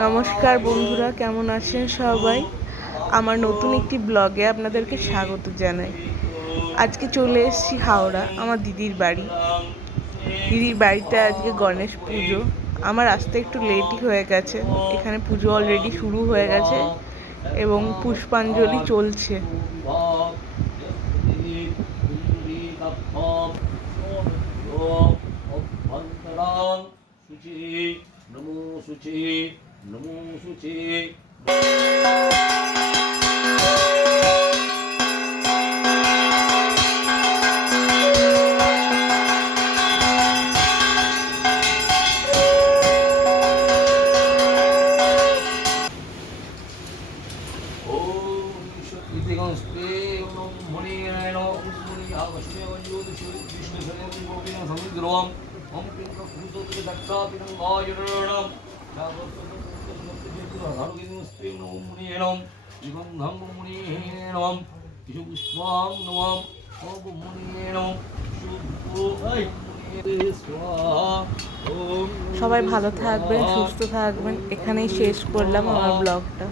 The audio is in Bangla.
নমস্কার বন্ধুরা, কেমন আছেন সবাই? আমার নতুন একটি ব্লগে আপনাদেরকে স্বাগত জানাই। আজকে চলে এসেছি হাওড়া, আমার দিদির বাড়ি। দিদির বাড়িতে আজকে গণেশ পুজো। আমার আসতে একটু লেটই হয়ে গেছে। এখানে পুজো অলরেডি শুরু হয়ে গেছে এবং পুষ্পাঞ্জলি চলছে। নমো শুচি নমো শুচি। সবাই ভালো থাকবেন, সুস্থ থাকবেন। এখানেই শেষ করলাম আমার ব্লগটা।